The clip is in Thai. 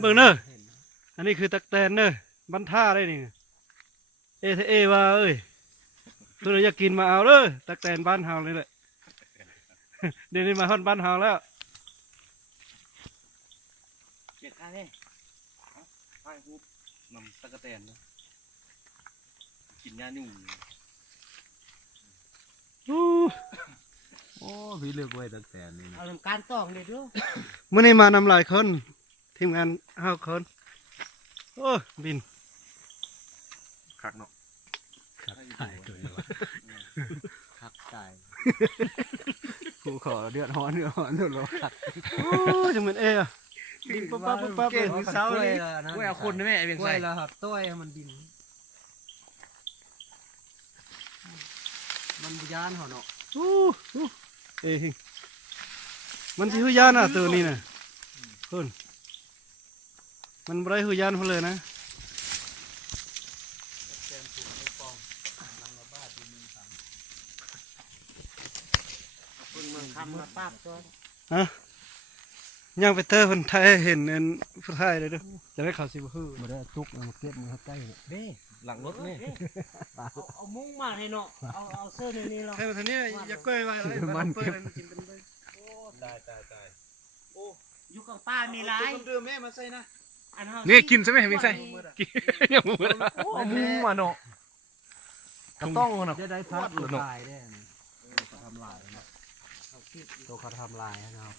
เบิ่งเนอะอันนี้คือตักแตนเนอะบันท่าได้นี่เอว่าเอ้ยเพื่อนอยากกินมาเอาเด้อตักแตนบ้านเฮาเลยแหละเดี๋ยวนี้มาฮอดบ้านเฮาแล้วเจ็ดอันนี้ไอ้ฮูบนำตะกะแตนนะกินยาหนุ่ม โอ้พี่เลือกไว้ตั้งแต่นี่นะ เอาทำการต้องเลยดู มื้อนี้มานำหลายคนทีมงานเฮาคนโอ้บิน คักเนาะ ตายตัวนี้วะคักตาย กูขอเดือดร้อนเดือดร้อนคักโอ้จังเหมือนอะบินปั๊บปั๊บปั๊บปั๊บเลย เช้าเลย กล้วยเอาคนได้ไหมไอ้เบียง กล้ ไส้ วยแล้วครับต้วยมันบินมันบุญานเหรอเนาะ โอ้เอ้ยมันสิหุยานอ่ะตัวนี้น่ะคุณมันบ่ได้หุยานพุ่นเลยนะ ทำมาปั๊บตัว ฮะย่างไปเตอร์คนไทยเห็นอันผู้ไทยเลยเด้อจะได้ข่าวสิบ่ฮู้ มาได้ตุกมาเก็บมือใกล้เนี่ย เด้ หลังรถนี่ เอามุ้งมาให้เนาะเอาเสื้อในนี้เรา ใครมาทางนี้อย่าก้อยไว้เลยมันเปิดมันกินเป็นเลย ตายโอ้ อยู่กับป้ามีไร เดือแม่มาใส่นะ นี่กินใช่ไหมเบียงไส้กินยังหมดเอามุ้งมาเนาะกระต้องนะ จะได้พัดลายได้ตัวเขาทำลายนะครับ